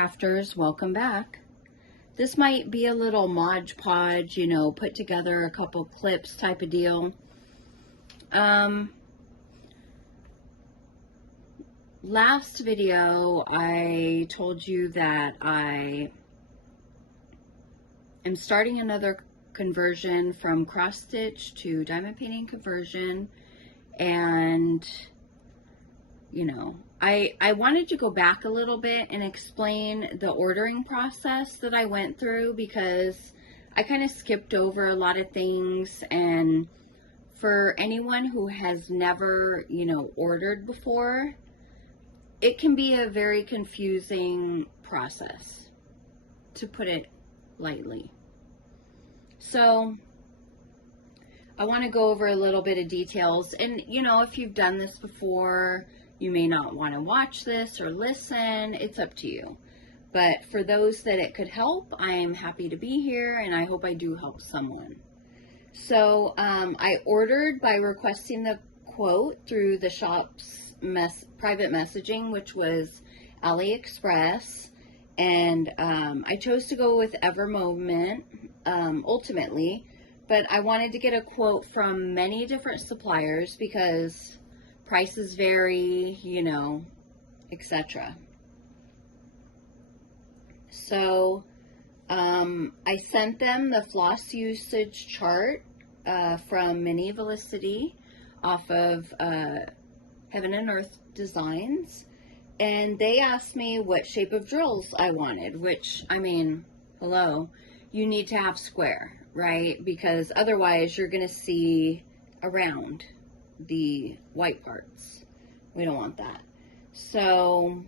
crafters, welcome back. This might be a little Mod Podge, you know, put together a couple clips type of deal. Last video I told you that I am starting another conversion from cross stitch to diamond painting conversion, and you know, I wanted to go back a little bit and explain the ordering process that I went through, because I kind of skipped over a lot of things, and for anyone who has never, you know, ordered before, it can be a very confusing process, to put it lightly. So I want to go over a little bit of details, and you know, if you've done this before, you may not want to watch this or listen. It's up to you. But for those that it could help, I am happy to be here, and I hope I do help someone. So I ordered by requesting the quote through the shop's private messaging, which was AliExpress, and I chose to go with Evermoment ultimately, but I wanted to get a quote from many different suppliers because prices vary, you know, etc. So I sent them the floss usage chart from Mini Felicity off of Heaven and Earth Designs, and they asked me what shape of drills I wanted, which, I mean, hello, you need to have square, right? Because otherwise you're going to see around the white parts. We don't want that. So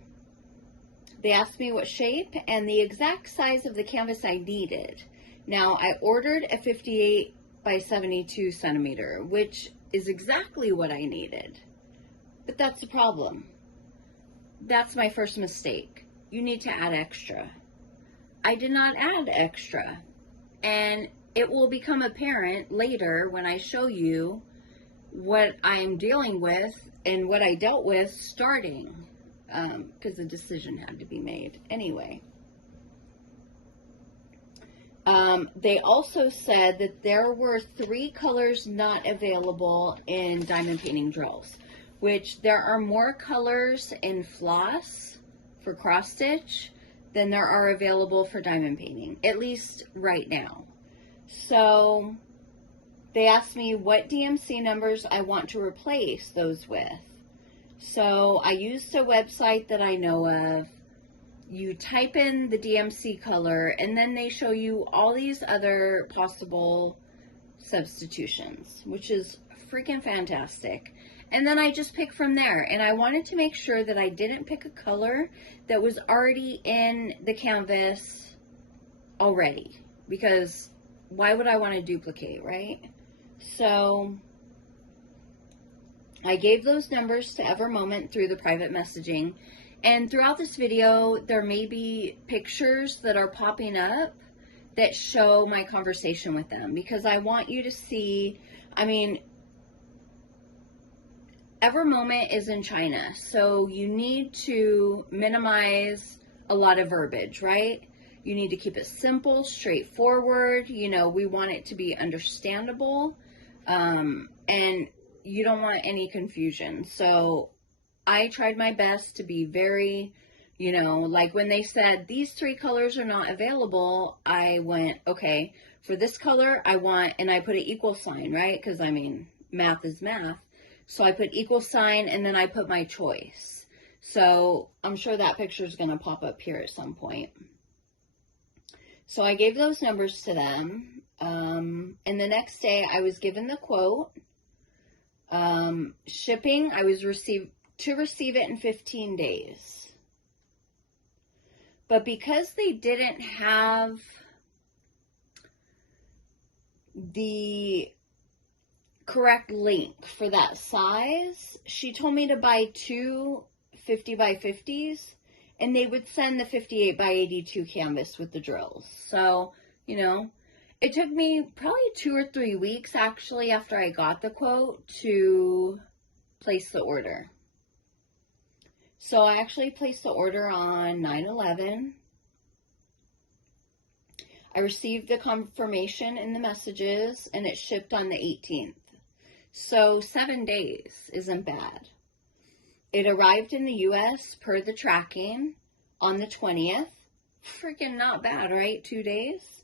they asked me what shape and the exact size of the canvas I needed. Now I ordered a 58 by 72 centimeter, which is exactly what I needed. But that's the problem. That's my first mistake. You need to add extra. I did not add extra, and it will become apparent later when I show you what I'm dealing with and what I dealt with starting, because the decision had to be made anyway. They also said that there were 3 colors not available in diamond painting drills, which there are more colors in floss for cross stitch than there are available for diamond painting, at least right now. So they asked me what DMC numbers I want to replace those with. So I used a website that I know of. You type in the DMC color, and then they show you all these other possible substitutions, which is freaking fantastic. And then I just pick from there. And I wanted to make sure that I didn't pick a color that was already in the canvas already, because why would I want to duplicate, right? So I gave those numbers to Evermoment through the private messaging, and throughout this video there may be pictures that are popping up that show my conversation with them, because I want you to see, I mean, Evermoment is in China, so you need to minimize a lot of verbiage, right? You need to keep it simple, straightforward. You know, we want it to be understandable, and you don't want any confusion. So I tried my best to be very, you know, like when they said these 3 colors are not available, I went, okay, for this color I want, and I put an equal sign, right? Because I mean, math is math. So I put equal sign, and then I put my choice. So I'm sure that picture is going to pop up here at some point. So I gave those numbers to them, and the next day I was given the quote. Shipping, I was to receive it in 15 days. But because they didn't have the correct link for that size, she told me to buy 2 50 by 50s, and they would send the 58 by 82 canvas with the drills. So, you know, it took me probably 2 or 3 weeks actually after I got the quote to place the order. So I actually placed the order on 9/11, I received the confirmation in the messages, and it shipped on the 18th. So 7 days isn't bad. It arrived in the U.S. per the tracking on the 20th. Freaking not bad, right? 2 days.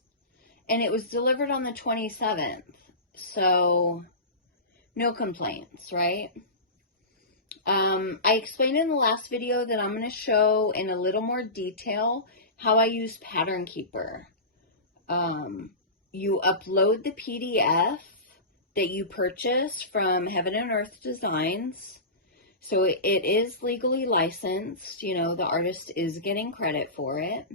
And it was delivered on the 27th. So no complaints, right? I explained in the last video that I'm going to show in a little more detail how I use Pattern Keeper. You upload the PDF that you purchased from Heaven and Earth Designs. So it is legally licensed. You know, the artist is getting credit for it.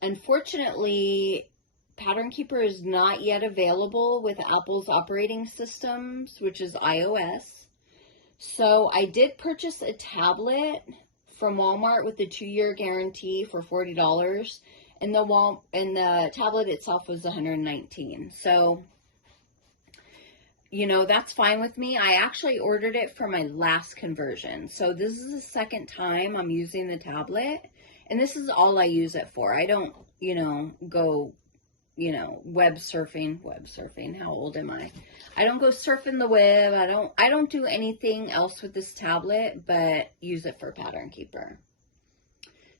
Unfortunately, Pattern Keeper is not yet available with Apple's operating systems, which is iOS. So I did purchase a tablet from Walmart with a 2-year guarantee for $40, and the tablet itself was $119. So, you know, that's fine with me. I actually ordered it for my last conversion. So this is the second time I'm using the tablet, and this is all I use it for. I don't, you know, go, you know, web surfing, how old am I? I don't go surfing the web. I don't do anything else with this tablet but use it for Pattern Keeper.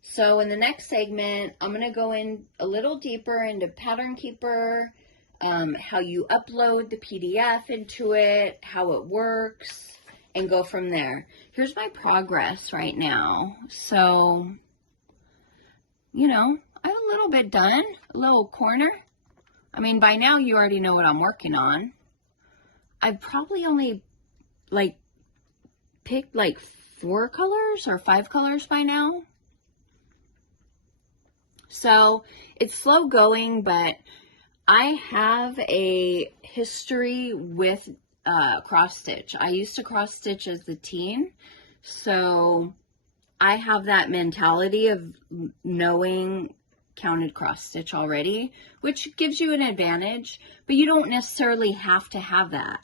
So in the next segment, I'm going to go in a little deeper into Pattern Keeper, how you upload the PDF into it, how it works, and go from there. Here's my progress right now. So, you know, I have a little bit done, a little corner. I mean, by now you already know what I'm working on. I've probably only picked 4 colors or 5 colors by now. So it's slow going, but I have a history with cross stitch. I used to cross stitch as a teen, so I have that mentality of knowing counted cross stitch already, which gives you an advantage, but you don't necessarily have to have that.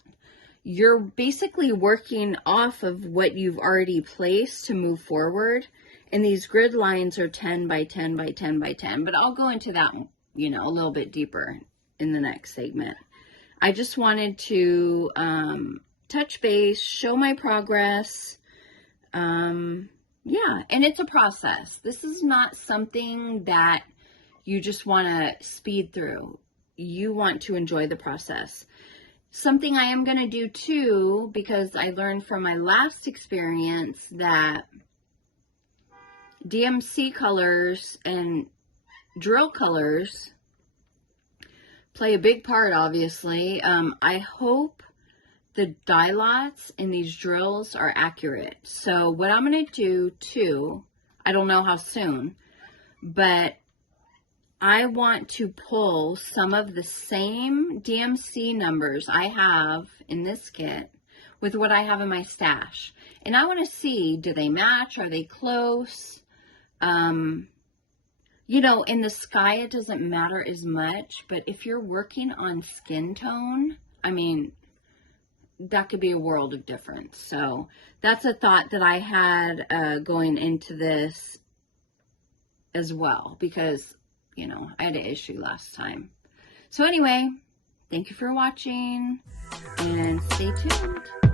You're basically working off of what you've already placed to move forward, and these grid lines are 10 by 10 by 10 by 10, but I'll go into that, you know, a little bit deeper in the next segment. I just wanted to touch base, show my progress. Yeah, and it's a process. This is not something that you just want to speed through. You want to enjoy the process. Something I am going to do too, because I learned from my last experience that DMC colors and drill colors play a big part, obviously. I hope the die lots in these drills are accurate. So what I'm going to do too, I don't know how soon, but I want to pull some of the same DMC numbers I have in this kit with what I have in my stash. And I want to see, do they match? Are they close? You know, in the sky, it doesn't matter as much, but if you're working on skin tone, I mean, that could be a world of difference. So that's a thought that I had going into this as well, because, you know, I had an issue last time. So anyway, thank you for watching, and stay tuned.